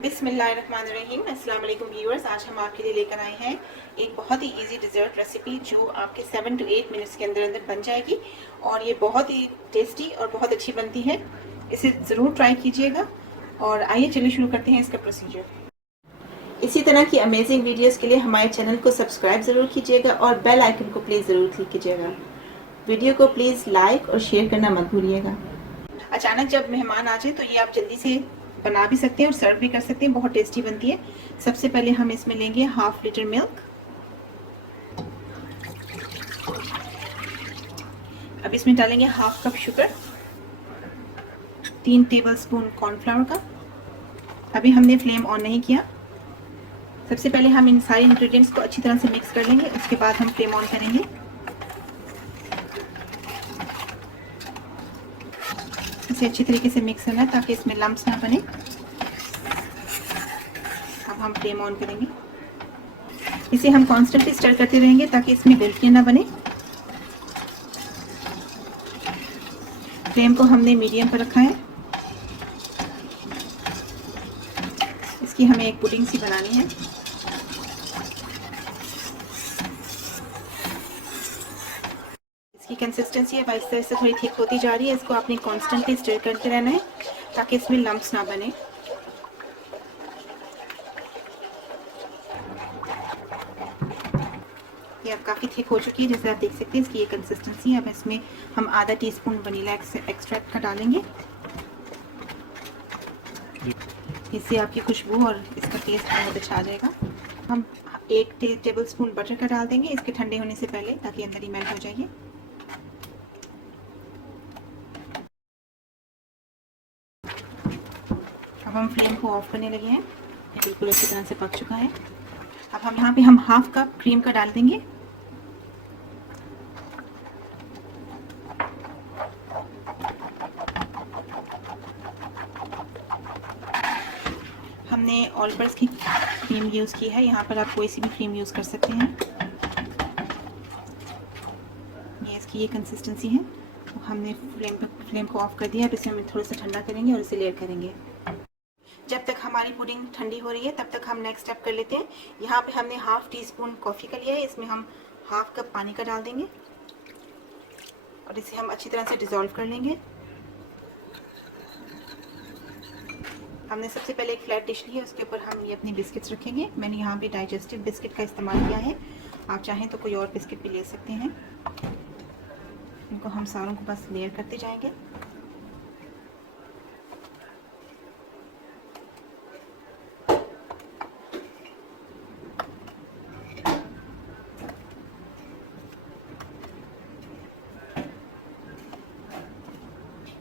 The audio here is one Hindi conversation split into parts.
बिस्मिल्लाहिर्रहमानिर्रहीम। अस्सलाम वालेकुम व्यूअर्स, आज हम आपके लिए लेकर आए हैं एक बहुत ही इजी डिज़र्ट रेसिपी जो आपके 7 to 8 मिनट्स के अंदर अंदर बन जाएगी और ये बहुत ही टेस्टी और बहुत अच्छी बनती है। इसे ज़रूर ट्राई कीजिएगा। और आइए चलिए शुरू करते हैं इसका प्रोसीजर। इसी तरह की अमेजिंग वीडियोस के लिए हमारे चैनल को सब्सक्राइब ज़रूर कीजिएगा और बेल आइकन को प्लीज़ ज़रूर क्लिक कीजिएगा। वीडियो को प्लीज़ लाइक और शेयर करना मत भूलिएगा। अचानक जब मेहमान आ जाए तो ये आप जल्दी से बना भी सकते हैं और सर्व भी कर सकते हैं, बहुत टेस्टी बनती है। सबसे पहले हम इसमें लेंगे हाफ लीटर मिल्क। अब इसमें डालेंगे half cup sugar, 3 tablespoon cornflour का। अभी हमने फ्लेम ऑन नहीं किया। सबसे पहले हम इन सारे इंग्रेडिएंट्स को अच्छी तरह से मिक्स कर लेंगे, उसके बाद हम फ्लेम ऑन करेंगे। इसे अच्छी तरीके से मिक्स करना है ताकि इसमें लम्प्स ना बने। अब हम फ्लेम ऑन करेंगे। इसे हम कॉन्स्टेंटली स्टर करते रहेंगे ताकि इसमें गलतियां ना बने। फ्लेम को हमने मीडियम पर रखा है। इसकी हमें एक पुडिंग सी बनानी है। इसकी कंसिस्टेंसी अब आहिस्ते आहिस्ते थोड़ी थिक होती जा रही है। इसको आपने कॉन्स्टेंटली स्टर करते रहना है ताकि इसमें लम्प्स ना बने। ये अब काफ़ी थिक हो चुकी है, जैसे आप देख सकते हैं इसकी ये कंसिस्टेंसी। अब इसमें हम आधा टीस्पून वनीला एक्सट्रैक्ट का डालेंगे। इससे आपकी खुशबू और इसका टेस्ट बहुत अच्छा आ जाएगा। हम 1 टेबलस्पून बटर का डाल देंगे इसके ठंडे होने से पहले, ताकि अंदर ही मेल्ट हो जाएगी। अब हम फ्लेम को ऑफ करने लगे हैं। ये बिल्कुल अच्छी तरह से पक चुका है। अब हम यहाँ पे हाफ कप क्रीम का डाल देंगे। हमने ऑल पर्पस की क्रीम यूज़ की है, यहाँ पर आप कोई सी भी क्रीम यूज़ कर सकते हैं। ये इसकी ये कंसिस्टेंसी है। तो हमने फ्लेम को ऑफ कर दिया। अब इसे हम थोड़ा सा ठंडा करेंगे और इसे लेयर करेंगे। जब तक हमारी पुडिंग ठंडी हो रही है तब तक हम नेक्स्ट स्टेप कर लेते हैं। यहाँ पे हमने हाफ टी स्पून कॉफ़ी का लिया है, इसमें हम हाफ कप पानी का डाल देंगे और इसे हम अच्छी तरह से डिज़ोल्व कर लेंगे। हमने सबसे पहले एक फ्लैट डिश ली है, उसके ऊपर हम ये अपनी बिस्किट्स रखेंगे। मैंने यहाँ पे डाइजेस्टिव बिस्किट का इस्तेमाल किया है, आप चाहें तो कोई और बिस्किट भी ले सकते हैं। इनको हम सारों को बस लेयर करते जाएंगे।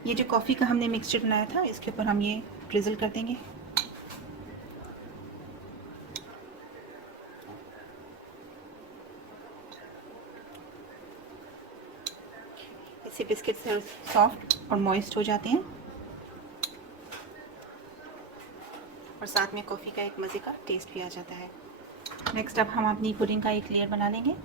ये जो कॉफ़ी का हमने मिक्सचर बनाया था इसके ऊपर हम ये ड्रिजल कर देंगे। इससे बिस्किट सॉफ्ट और मॉइस्ट हो जाते हैं और साथ में कॉफ़ी का एक मज़े का टेस्ट भी आ जाता है। नेक्स्ट अब हम अपनी पुडिंग का एक लेयर बना लेंगे।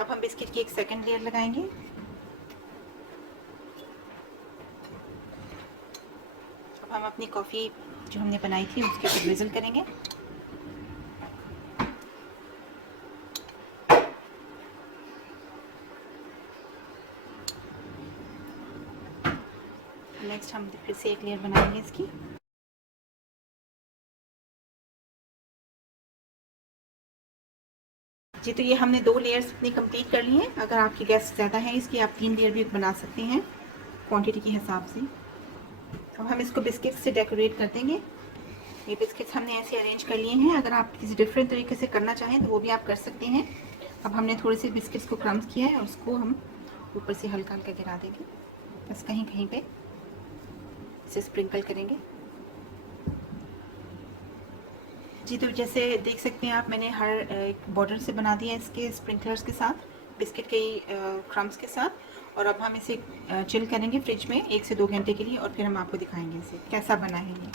अब हम बिस्किट की एक सेकंड लेयर लगाएंगे। अब हम अपनी कॉफ़ी जो हमने बनाई थी उसके ऊपर ड्रिजल करेंगे। नेक्स्ट हम फिर से एक लेयर बनाएंगे इसकी। जी, तो ये हमने 2 लेयर्स अपनी कंप्लीट कर ली हैं। अगर आपकी गैस ज़्यादा है इसकी आप 3 लेयर भी बना सकते हैं क्वांटिटी के हिसाब से। अब हम इसको बिस्किट से डेकोरेट कर देंगे। ये बिस्किट्स हमने ऐसे अरेंज कर लिए हैं। अगर आप किसी डिफरेंट तरीके से करना चाहें तो वो भी आप कर सकते हैं। अब हमने थोड़े से बिस्किट्स को क्रम्स किया है और उसको हम ऊपर से हल्का हल्का गिरा देंगे, बस कहीं कहीं पे इसे स्प्रिंकल करेंगे। जी, तो जैसे देख सकते हैं आप, मैंने हर एक बॉर्डर से बना दिया इसके स्प्रिंकलर्स के साथ, बिस्किट के क्रम्स के साथ। और अब हम इसे चिल करेंगे फ्रिज में 1 से 2 घंटे के लिए, और फिर हम आपको दिखाएंगे इसे कैसा बना है ये।